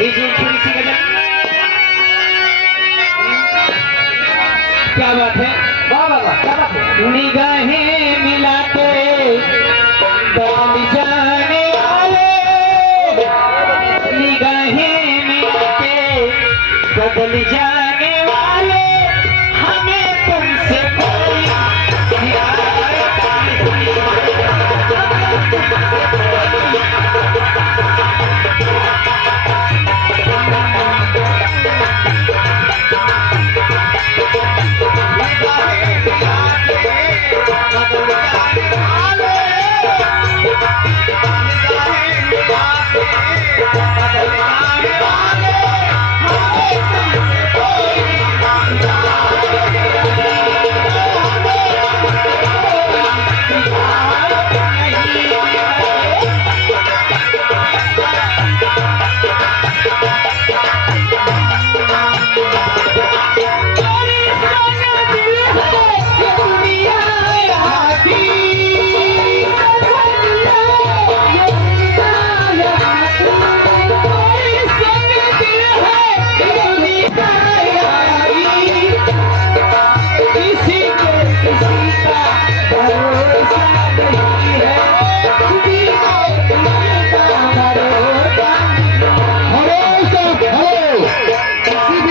लीजिए थोड़ी सी गजल। क्या बात है, वाह वाह वाह, क्या बात है। निगाहें मिलाते बदल जाने वाले, निगाहें मिलाते बदल जाने वाले, हमें तुमसे कोई